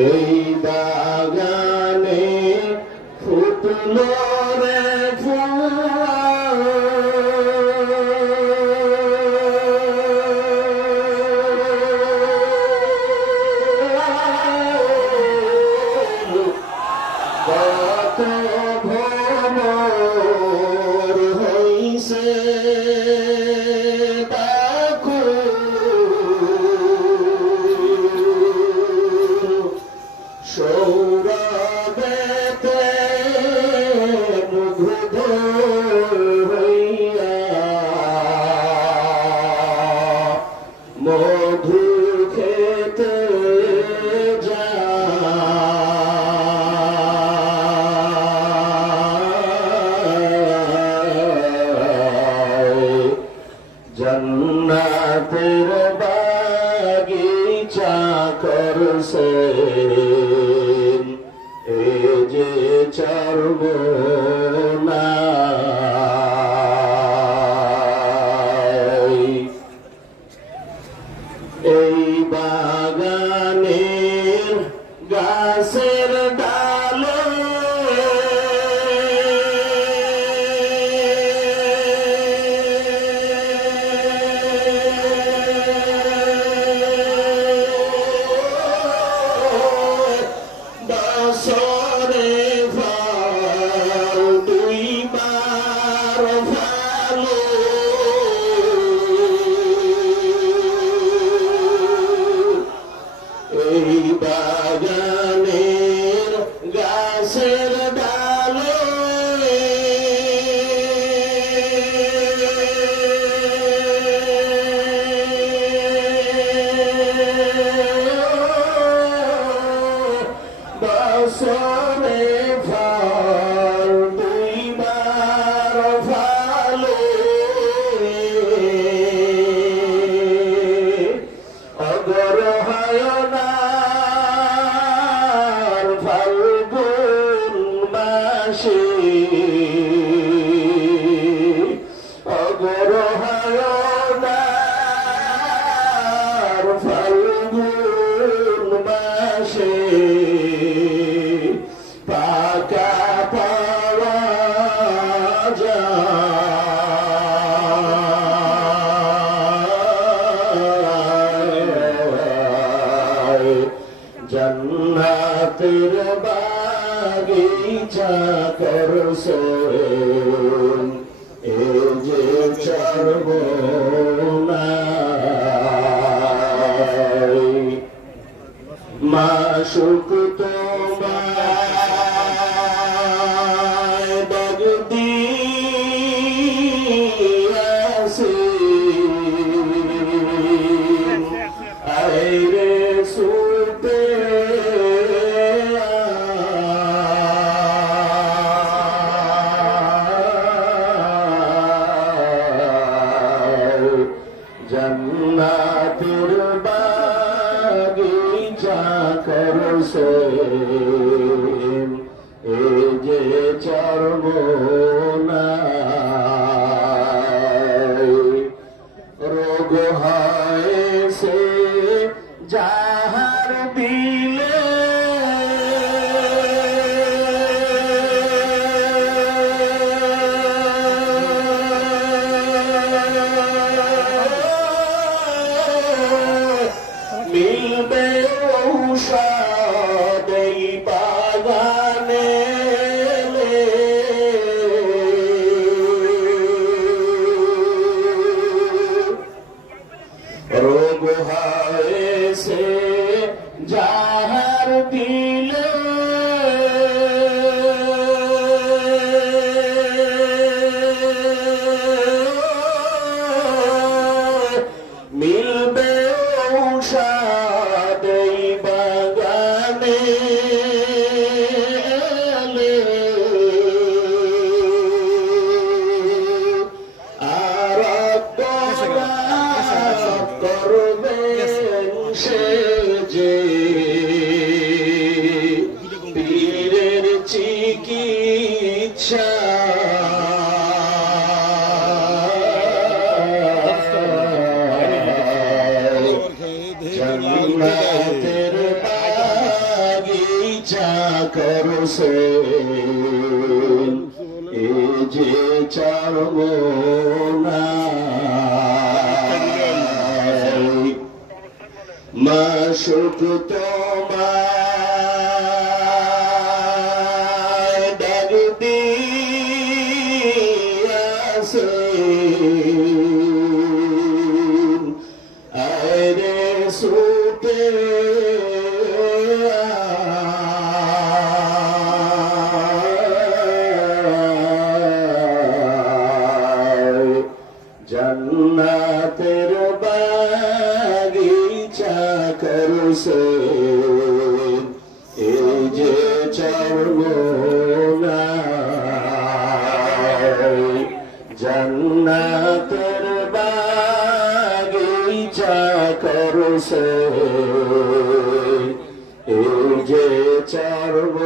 এই বাগানে ফুটলো entonces আসে। অগর ফাল্গুন মাসে পাকা পাওয়া যায়। জান্নাতের বা ইচ্ছা করো সোরে Oh. সে যাহার দিন চিকিৎসা জন্মতের বাগিচা করছে এ যে চরম মাসুক তোমার দিয়াছে আরে সুতে জন্নাতের বাগিচা করছে। বাগিচা করছে এই যে চর্ম